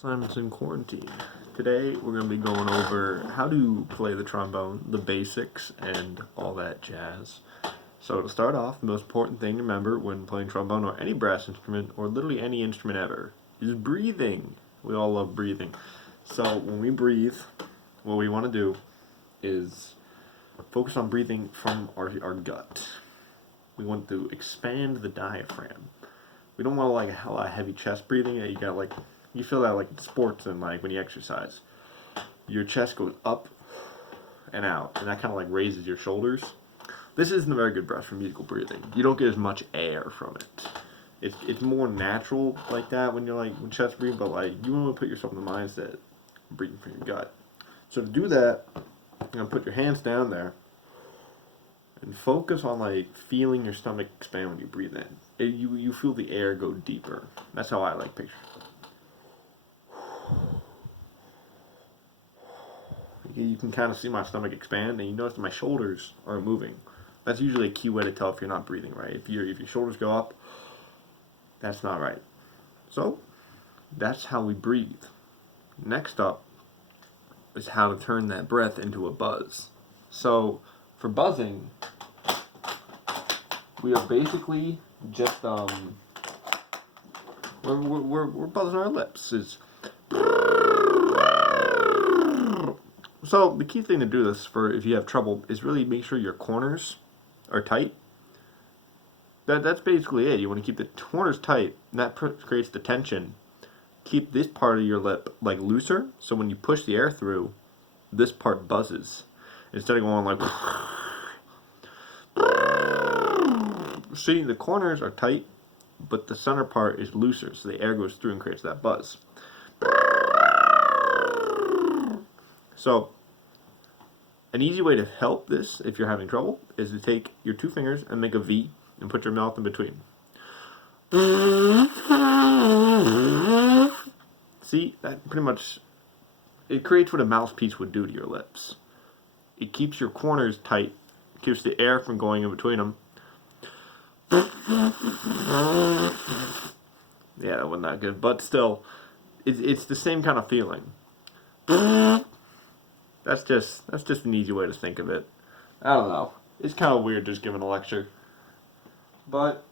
Simon's in quarantine. Today we're going to be going over how to play the trombone, the basics, and all that jazz. So to start off, the most important thing to remember when playing trombone or any brass instrument, or literally any instrument ever, is breathing. We all love breathing. So when we breathe, what we want to do is focus on breathing from our gut. We want to expand the diaphragm. We don't want like a lot of heavy chest breathing. You feel that like in sports and like when you exercise. Your chest goes up and out, and that kind of like raises your shoulders. This isn't a very good breath for musical breathing. You don't get as much air from it. It's more natural like that when when chest breathing, but like you want to put yourself in the mindset of breathing from your gut. So to do that, you're gonna put your hands down there and focus on like feeling your stomach expand when you breathe in. You feel the air go deeper. That's how I like picture. You can kind of see my stomach expand, and you notice that my shoulders aren't moving. That's usually a key way to tell if you're not breathing right. If your shoulders go up, that's not right. So that's how we breathe. Next up is how to turn that breath into a buzz. So for buzzing, we are basically just we're buzzing our lips. So the key thing to do this for if you have trouble is really make sure your corners are tight. That's basically it. You want to keep the corners tight, and that creates the tension. Keep this part of your lip like looser, so when you push the air through, this part buzzes instead of going like. See, the corners are tight, but the center part is looser, so the air goes through and creates that buzz. So, an easy way to help this, if you're having trouble, is to take your two fingers and make a V and put your mouth in between. See, that pretty much, it creates what a mouthpiece would do to your lips. It keeps your corners tight, keeps the air from going in between them. Yeah, that wasn't that good, but still, it's the same kind of feeling. That's just an easy way to think of it. I don't know. It's kind of weird just giving a lecture. But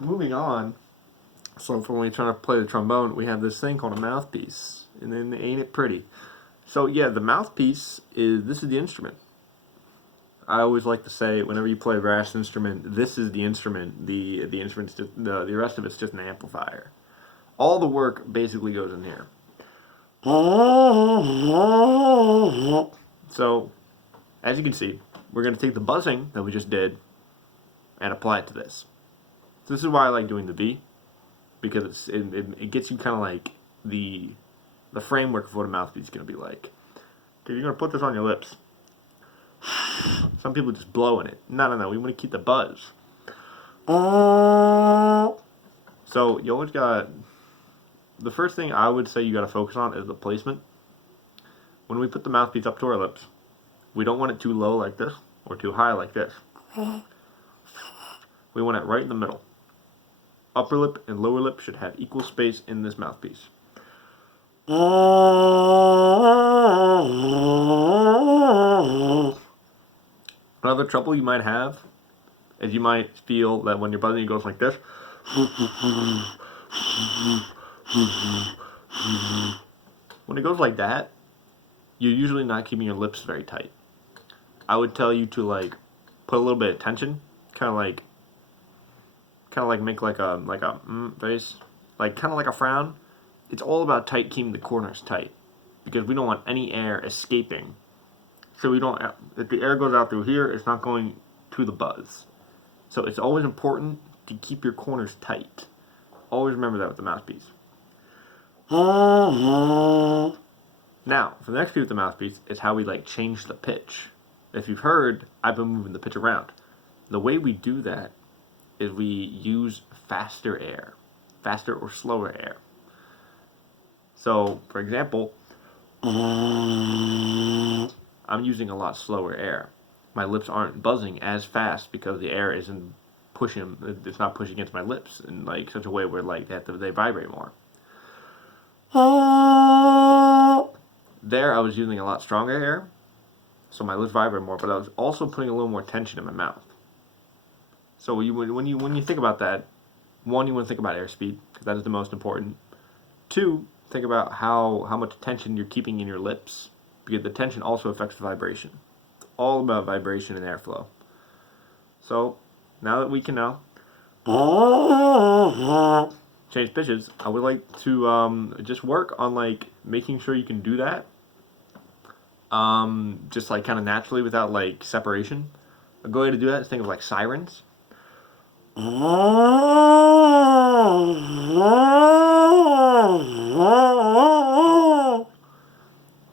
moving on. So for when we try to play the trombone, we have this thing called a mouthpiece, and then ain't it pretty? So yeah, the mouthpiece this is the instrument. I always like to say whenever you play a brass instrument, this is the instrument. The instrument's just, the rest of it's just an amplifier. All the work basically goes in here. So, as you can see, we're going to take the buzzing that we just did and apply it to this. So this is why I like doing the V, because it gets you kind of like the framework of what a mouthpiece is going to be like. Because you're going to put this on your lips. Some people just blow in it. No. We want to keep the buzz. So you always got. The first thing I would say you got to focus on is the placement. When we put the mouthpiece up to our lips, we don't want it too low like this or too high like this. We want it right in the middle. Upper lip and lower lip should have equal space in this mouthpiece. Another trouble you might have is you might feel that when you're buzzing it goes like this. When it goes like that, you're usually not keeping your lips very tight. I would tell you to like put a little bit of tension, kind of like make like a face, like kind of like a frown. It's all about keeping the corners tight, because we don't want any air escaping. So if the air goes out through here, it's not going to the buzz. So it's always important to keep your corners tight. Always remember that with the mouthpiece. Now, for the next piece with the mouthpiece is how we like change the pitch. If you've heard, I've been moving the pitch around. The way we do that is we use faster or slower air. So, for example, I'm using a lot slower air. My lips aren't buzzing as fast because the air isn't pushing. It's not pushing against my lips in like such a way where like they vibrate more. there I was using a lot stronger air, so my lips vibrate more, but I was also putting a little more tension in my mouth. So when you think about that, one, you want to think about airspeed, because that is the most important. Two, think about how much tension you're keeping in your lips, because the tension also affects the vibration. It's all about vibration and airflow. So now that we can now change pitches, I would like to just work on like making sure you can do that, just like kind of naturally without like separation. A good way to do that is think of like sirens.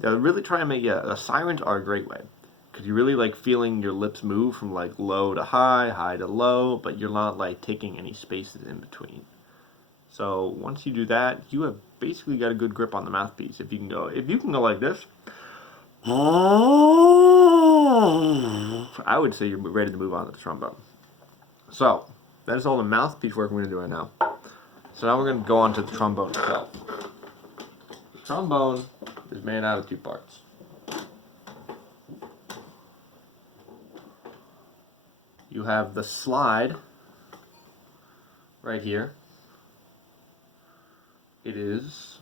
Yeah, really try and make, yeah, the sirens are a great way. Because you're really like feeling your lips move from like low to high, high to low, but you're not like taking any spaces in between. So once you do that, you have basically got a good grip on the mouthpiece. If you can go like this, I would say you're ready to move on to the trombone. So that is all the mouthpiece work we're going to do right now. So now we're going to go on to the trombone itself. The trombone is made out of two parts. You have the slide right here. It is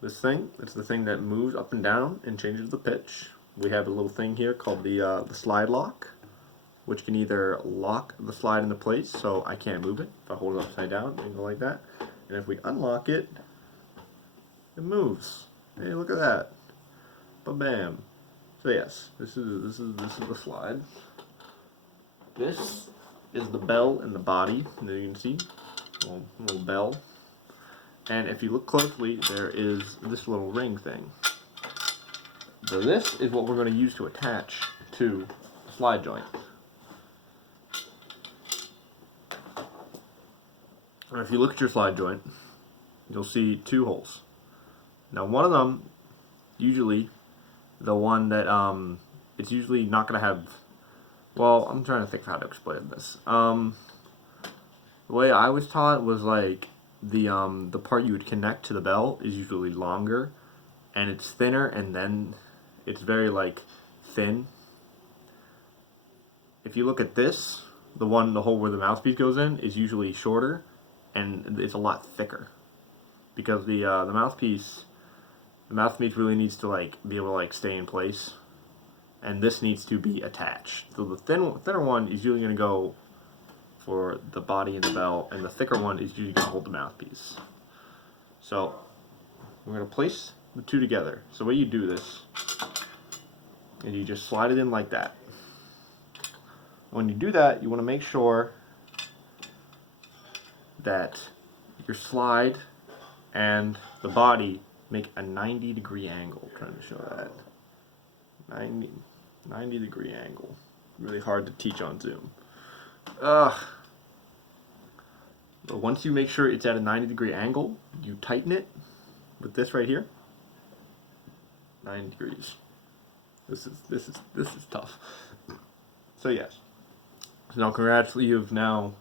this thing. It's the thing that moves up and down and changes the pitch. We have a little thing here called the slide lock, which can either lock the slide into place so I can't move it. If I hold it upside down, it can go like that. And if we unlock it, it moves. Hey, look at that. Ba-bam. So yes, this is the slide. This is the bell in the body. There you can see a little bell. And if you look closely, there is this little ring thing. So this is what we're going to use to attach to the slide joint. And if you look at your slide joint, you'll see two holes. Now one of them, usually the one that it's usually not going to have, well, I'm trying to think of how to explain this. The way I was taught was like the part you would connect to the bell is usually longer, and it's thinner, and then it's very like thin. If you look at this, the hole where the mouthpiece goes in is usually shorter, and it's a lot thicker, because the mouthpiece really needs to like be able to like stay in place, and this needs to be attached. So the thinner one is usually going to go for the body and the bell, and the thicker one is usually going to hold the mouthpiece. So we're going to place the two together. So the way you do this, and you just slide it in like that. When you do that, you want to make sure that your slide and the body make a 90-degree angle. I'm trying to show that. 90-degree angle. Really hard to teach on Zoom. But once you make sure it's at a 90-degree angle, you tighten it with this right here. 90 degrees. This is tough. So yes. So now congratulations, you've now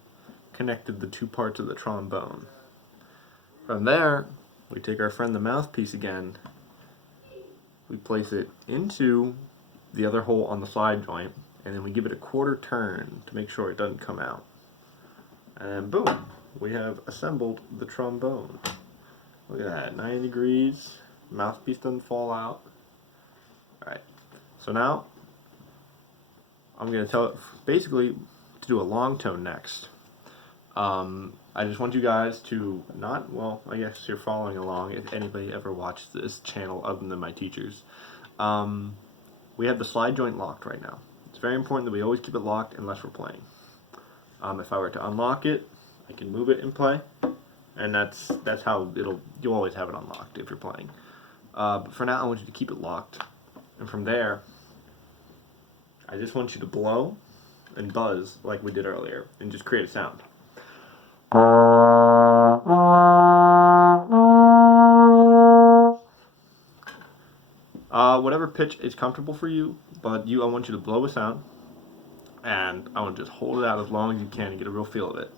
connected the two parts of the trombone. From there, we take our friend the mouthpiece again. We place it into the other hole on the slide joint, and then we give it a quarter turn to make sure it doesn't come out. And boom, we have assembled the trombone. Look at that, 90 degrees, mouthpiece doesn't fall out. Alright, so now I'm going to tell it basically to do a long tone next. I just want you guys to not, well, I guess you're following along if anybody ever watched this channel other than my teachers. We have the slide joint locked right now. It's very important that we always keep it locked unless we're playing. If I were to unlock it, I can move it and play, and that's how you'll always have it unlocked if you're playing. But for now, I want you to keep it locked, and from there, I just want you to blow and buzz like we did earlier, and just create a sound. Whatever pitch is comfortable for you, but I want you to blow a sound, and I want to just hold it out as long as you can and get a real feel of it.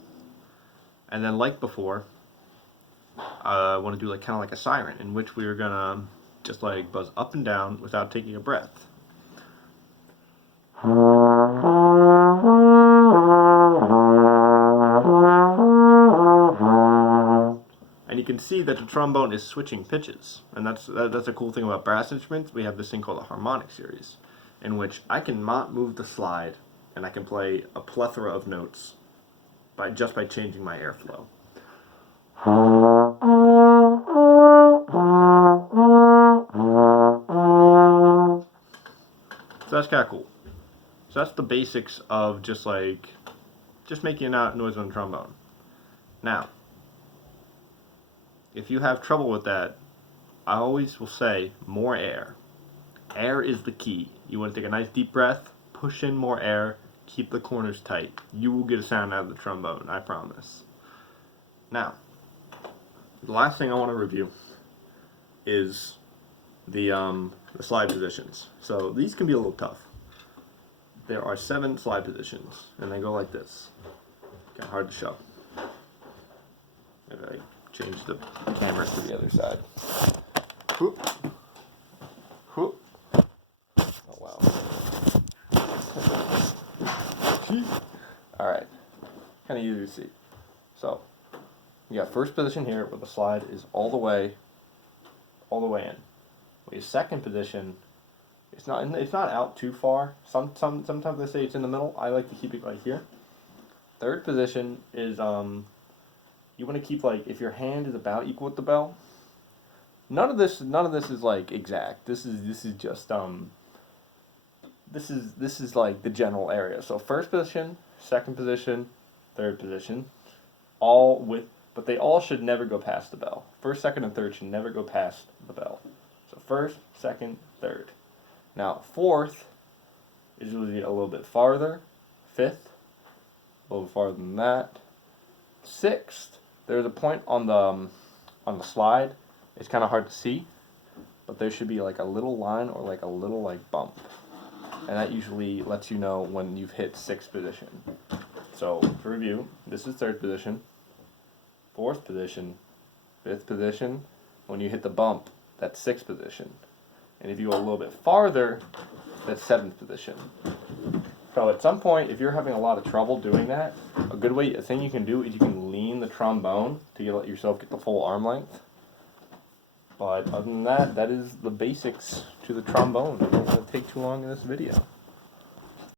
And then, like before, I want to do like kind of like a siren, in which we are gonna just like buzz up and down without taking a breath. And you can see that the trombone is switching pitches, and that's a cool thing about brass instruments. We have this thing called a harmonic series, in which I can not move the slide, and I can play a plethora of notes by changing my airflow. So that's kind of cool. So that's the basics of just making a noise on the trombone. Now, if you have trouble with that, I always will say more air. Air is the key. You want to take a nice deep breath, push in more air, keep the corners tight. You will get a sound out of the trombone, I promise. Now, the last thing I want to review is the slide positions. So these can be a little tough. There are 7 slide positions, and they go like this. Kind of hard to show. Maybe I change the camera to the other side. Whoop. Whoop. Oh wow. Alright. Kind of easy to see. So, you got first position here where the slide is all the way in. Your second position, it's not out too far. Sometimes they say it's in the middle. I like to keep it right here. Third position is you want to keep like if your hand is about equal with the bell. None of this is like exact. This is just this is like the general area. So first position, second position, third position, but they all should never go past the bell. First, second, and third should never go past the bell. So first, second, third. Now fourth is usually a little bit farther. Fifth, a little farther than that. Sixth, there's a point on the slide. It's kind of hard to see, but there should be like a little line or like a little like bump, and that usually lets you know when you've hit sixth position. So for review, this is third position, fourth position, fifth position. When you hit the bump, that's sixth position, and if you go a little bit farther, that's seventh position. So at some point, if you're having a lot of trouble doing that, a thing you can do is you can lean the trombone to let yourself get the full arm length. But other than that, that is the basics to the trombone. I don't want to take too long in this video.